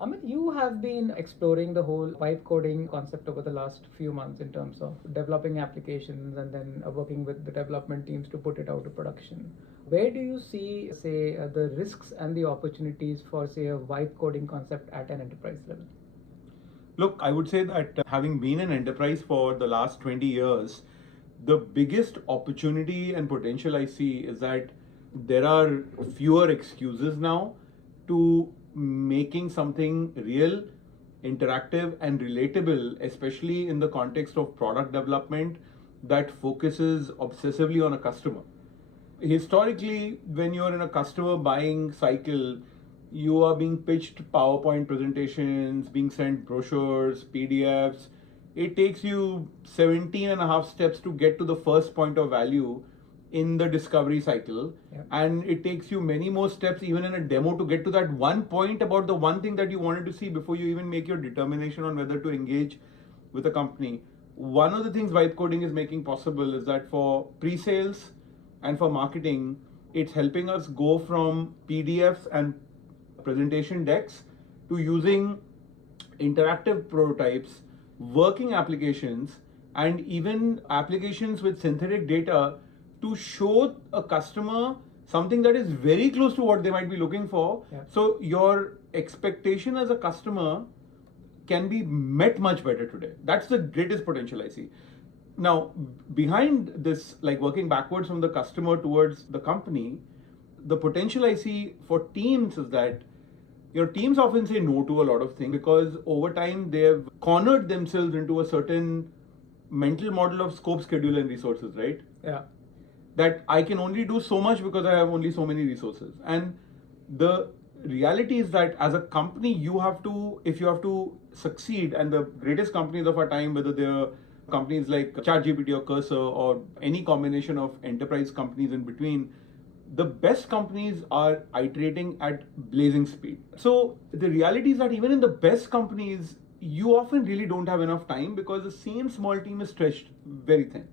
Amit, you have been exploring the whole vibe coding concept over the last few months in terms of developing applications and then working with the development teams to put it out to production. Where do you see, say, the risks and the opportunities for, say, a vibe coding concept at an enterprise level? Look, I would say that having been an enterprise for the last 20 years, the biggest opportunity and potential I see is that there are fewer excuses now to making something real, interactive, and relatable, especially in the context of product development that focuses obsessively on a customer. Historically, when you're in a customer buying cycle, you are being pitched PowerPoint presentations, being sent brochures, PDFs. It takes you 17 and a half steps to get to the first point of value in the discovery cycle. Yeah. And it takes you many more steps even in a demo to get to that one point about the one thing that you wanted to see before you even make your determination on whether to engage with a company. One of the things vibe coding is making possible is that for pre-sales and for marketing, it's helping us go from PDFs and presentation decks to using interactive prototypes, working applications, and even applications with synthetic data to show a customer something that is very close to what they might be looking for. Yeah. So your expectation as a customer can be met much better today. That's the greatest potential I see. Now, behind this, like working backwards from the customer towards the company, the potential I see for teams is that teams often say no to a lot of things because over time they have cornered themselves into a certain mental model of scope, schedule, and resources, right? Yeah. That I can only do so much because I have only so many resources. And the reality is that as a company, if you have to succeed, and the greatest companies of our time, whether they're companies like ChatGPT or Cursor or any combination of enterprise companies in between, the best companies are iterating at blazing speed. So the reality is that even in the best companies, you often really don't have enough time because the same small team is stretched very thin.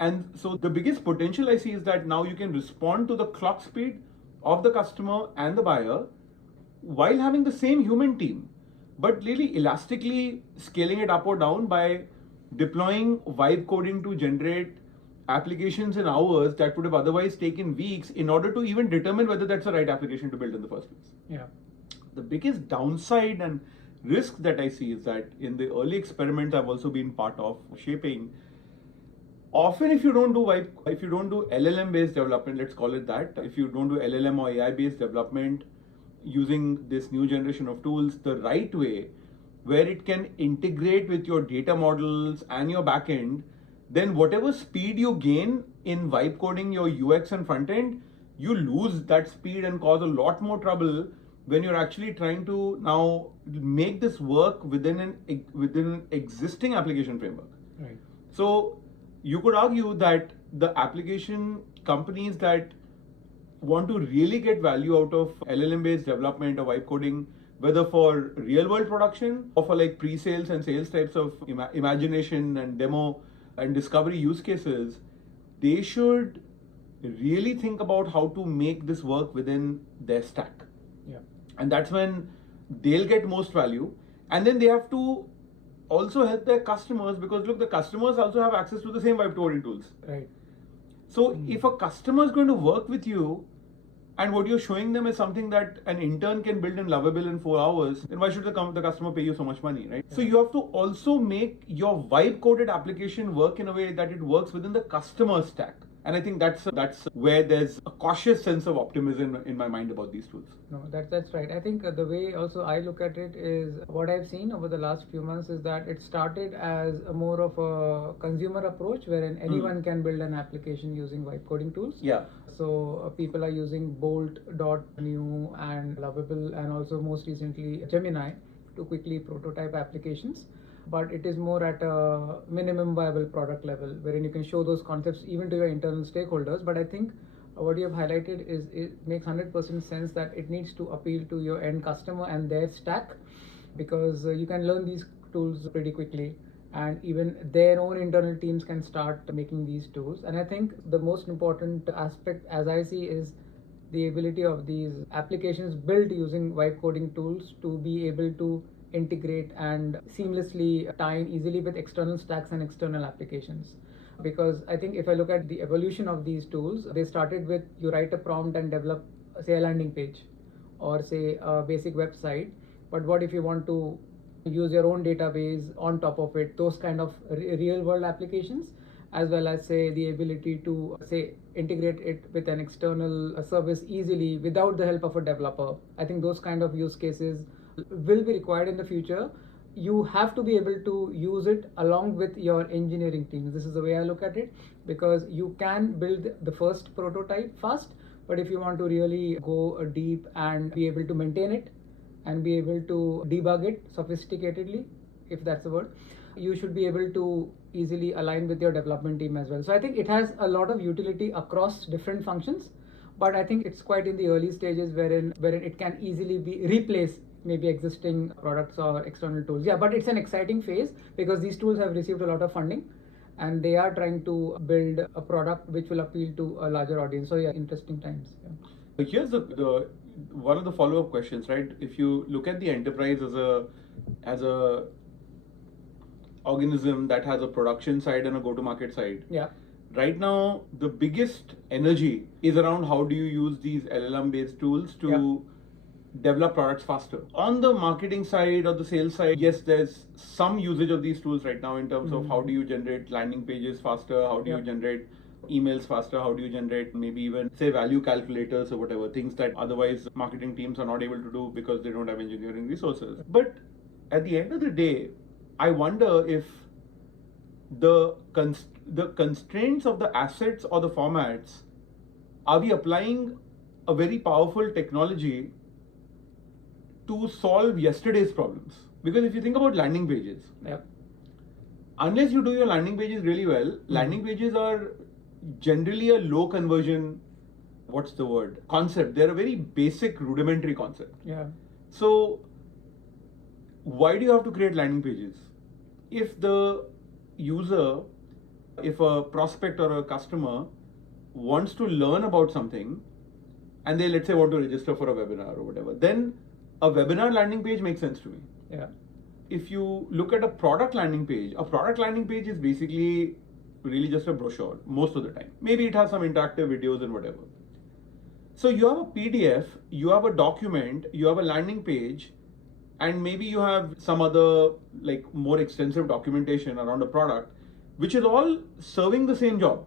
And so the biggest potential I see is that now you can respond to the clock speed of the customer and the buyer while having the same human team, but really elastically scaling it up or down by deploying vibe coding to generate applications in hours that would have otherwise taken weeks in order to even determine whether that's the right application to build in the first place. Yeah. The biggest downside and risk that I see is that in the early experiments I've also been part of shaping, often if you don't do LLM-based development, let's call it that, if you don't do LLM or AI-based development using this new generation of tools the right way, where it can integrate with your data models and your backend, then whatever speed you gain in vibe coding your UX and front end, you lose that speed and cause a lot more trouble when you're actually trying to now make this work within an existing application framework. Right. So you could argue that the application companies that want to really get value out of LLM-based development or vibe coding, whether for real-world production or for like pre-sales and sales types of imagination and demo and discovery use cases, they should really think about how to make this work within their stack. Yeah. And that's when they'll get most value. And then they have to also help their customers because look, the customers also have access to the same vibe coding tools. Right. So if a customer is going to work with you and what you're showing them is something that an intern can build in Lovable in 4 hours, then why should the customer pay you so much money, right? Yeah. So you have to also make your vibe coded application work in a way that it works within the customer stack. And I think that's where there's a cautious sense of optimism in my mind about these tools. No, that's right. I think the way also I look at it is what I've seen over the last few months is that it started as a more of a consumer approach wherein anyone can build an application using vibe coding tools. Yeah. So people are using Bolt.new and Lovable and also most recently Gemini to quickly prototype applications. But it is more at a minimum viable product level wherein you can show those concepts even to your internal stakeholders. But I think what you have highlighted is it makes 100% sense that it needs to appeal to your end customer and their stack, because you can learn these tools pretty quickly and even their own internal teams can start making these tools. And I think the most important aspect as I see is the ability of these applications built using vibe coding tools to be able to integrate and seamlessly tie in easily with external stacks and external applications. Because I think if I look at the evolution of these tools, they started with you write a prompt and develop, say, a landing page or say a basic website. But what if you want to use your own database on top of it, those kind of real world applications, as well as say the ability to say integrate it with an external service easily without the help of a developer. I think those kind of use cases will be required in the future. You have to be able to use it along with your engineering teams. This is the way I look at it, because you can build the first prototype fast, but if you want to really go deep and be able to maintain it and be able to debug it sophisticatedly, if that's the word, you should be able to easily align with your development team as well. So I think it has a lot of utility across different functions, but I think it's quite in the early stages wherein it can easily be replaced maybe existing products or external tools. Yeah, but it's an exciting phase because these tools have received a lot of funding and they are trying to build a product which will appeal to a larger audience. So yeah, interesting times. Yeah. But here's the one of the follow-up questions, right? If you look at the enterprise as a organism that has a production side and a go-to-market side. Yeah. Right now, the biggest energy is around how do you use these LLM-based tools to develop products faster. On the marketing side or the sales side, yes, there's some usage of these tools right now in terms of how do you generate landing pages faster, how do you generate emails faster, how do you generate maybe even say value calculators or whatever, things that otherwise marketing teams are not able to do because they don't have engineering resources. But at the end of the day, I wonder if the constraints of the assets or the formats, are we applying a very powerful technology to solve yesterday's problems? Because if you think about landing pages, unless you do your landing pages really well, landing pages are generally a low conversion, concept. They're a very basic rudimentary concept. Yeah. So why do you have to create landing pages? If the user, if a prospect or a customer wants to learn about something and they, let's say, want to register for a webinar or whatever, then a webinar landing page makes sense to me. Yeah. If you look at a product landing page is basically really just a brochure most of the time. Maybe it has some interactive videos and whatever. So you have a PDF, you have a document, you have a landing page, and maybe you have some other like more extensive documentation around a product, which is all serving the same job.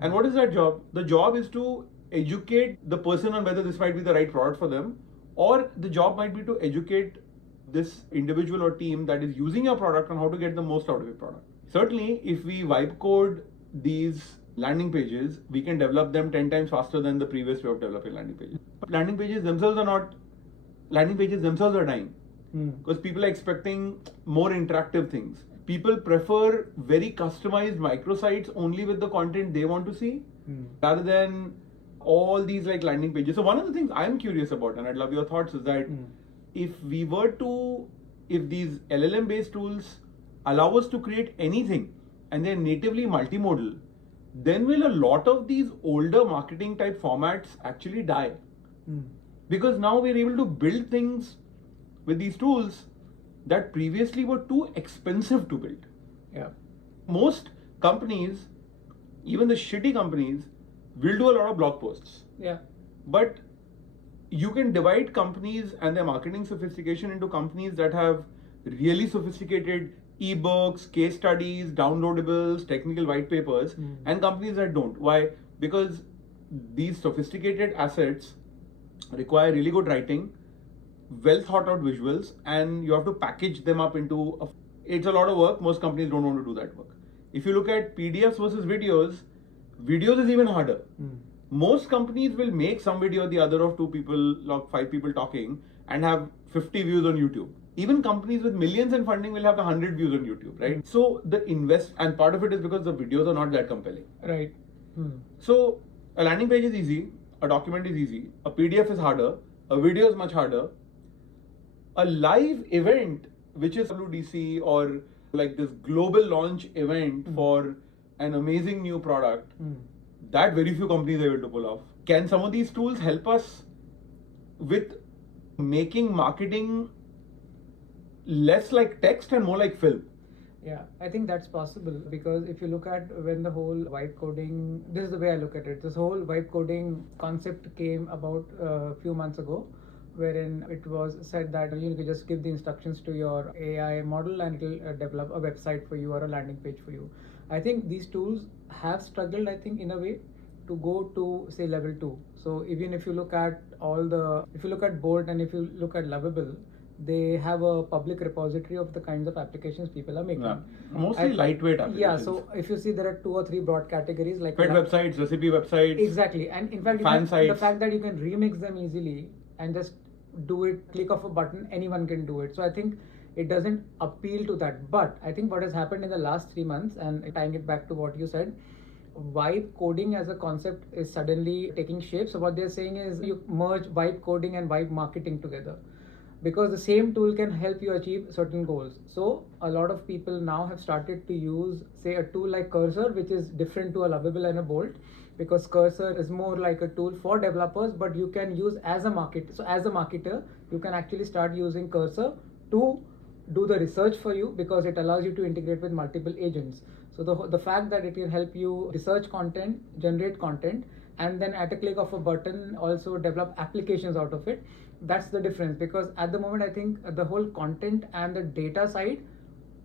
And what is that job? The job is to educate the person on whether this might be the right product for them, or the job might be to educate this individual or team that is using your product on how to get the most out of your product. Certainly, if we vibe code these landing pages, we can develop them 10 times faster than the previous way of developing landing pages. But landing pages themselves are dying. Because people are expecting more interactive things. People prefer very customized microsites only with the content they want to see, rather than all these like landing pages. So one of the things I'm curious about, and I'd love your thoughts, is that if these LLM-based tools allow us to create anything and they're natively multimodal, then will a lot of these older marketing type formats actually die? Because now we're able to build things with these tools that previously were too expensive to build. Yeah. Most companies, even the shitty companies, will do a lot of blog posts. Yeah. But you can divide companies and their marketing sophistication into companies that have really sophisticated ebooks, case studies, downloadables, technical white papers, and companies that don't. Why? Because these sophisticated assets require really good writing, well thought out visuals, and you have to package them up into it's a lot of work. Most companies don't want to do that work. If you look at PDFs versus videos is even harder. Most companies will make some video or the other of 2 people, like 5 people talking, and have 50 views on YouTube. Even companies with millions in funding will have 100 views on YouTube, right? So and part of it is because the videos are not that compelling. Right. So a landing page is easy, a document is easy, a PDF is harder, a video is much harder. A live event, which is WDC or like this global launch event for an amazing new product, that very few companies are able to pull off. can some of these tools help us with making marketing less like text and more like film? Yeah, I think that's possible, because if you look at when the whole vibe coding, this is the way I look at it. This whole vibe coding concept came about a few months ago, wherein it was said that you can just give the instructions to your AI model and it will develop a website for you or a landing page for you. I think these tools have struggled, I think, in a way, to go to say level 2. So even if you look at if you look at Bolt and if you look at Lovable, they have a public repository of the kinds of applications people are making. Yeah. Mostly lightweight applications. Yeah, so if you see, there are 2 or 3 broad categories like pet websites, recipe websites. Exactly, and in fact, the fact that you can remix them easily and just do it, click of a button, anyone can do it. So I think it doesn't appeal to that. But I think what has happened in the last 3 months, and tying it back to what you said, vibe coding as a concept is suddenly taking shape. So what they're saying is you merge vibe coding and vibe marketing together, because the same tool can help you achieve certain goals. So a lot of people now have started to use, say, a tool like Cursor, which is different to a Lovable and a Bolt, because Cursor is more like a tool for developers, but you can use as a marketer. So as a marketer, you can actually start using Cursor to do the research for you, because it allows you to integrate with multiple agents. So the fact that it can help you research content, generate content, and then at a click of a button also develop applications out of it, that's the difference. Because at the moment, I think the whole content and the data side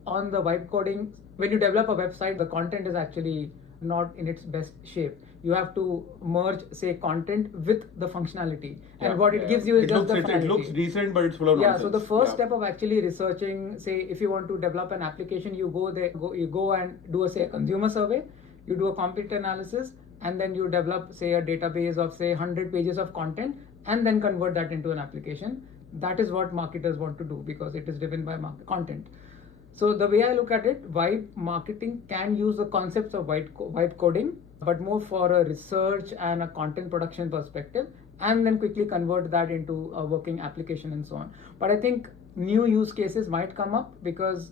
on the vibe coding, when you develop a website, the content is actually not in its best shape. You have to merge, say, content with the functionality, and what it gives you is just the functionality. It looks decent, but it's full of nonsense. So the first step of actually researching, say, if you want to develop an application, you go and do a consumer survey, you do a competitor analysis, and then you develop, say, a database of, say, 100 pages of content, and then convert that into an application. That is what marketers want to do, because it is driven by content. So the way I look at it, vibe marketing can use the concepts of vibe coding, but more for a research and a content production perspective, and then quickly convert that into a working application and so on. But I think new use cases might come up, because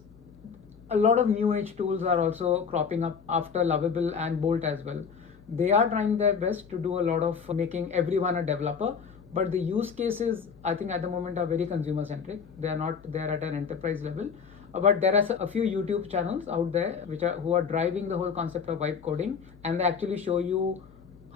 a lot of new age tools are also cropping up after Lovable and Bolt as well. They are trying their best to do a lot of making everyone a developer, but the use cases, I think, at the moment are very consumer centric. They are not there at an enterprise level. But there are a few YouTube channels out there who are driving the whole concept of vibe coding, and they actually show you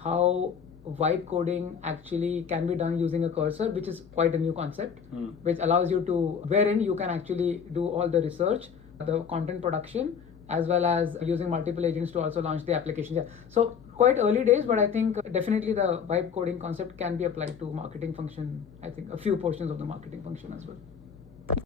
how vibe coding actually can be done using a cursor, which is quite a new concept, which allows you to, wherein you can actually do all the research, the content production, as well as using multiple agents to also launch the application. So quite early days, but I think definitely the vibe coding concept can be applied to marketing function. I think a few portions of the marketing function as well.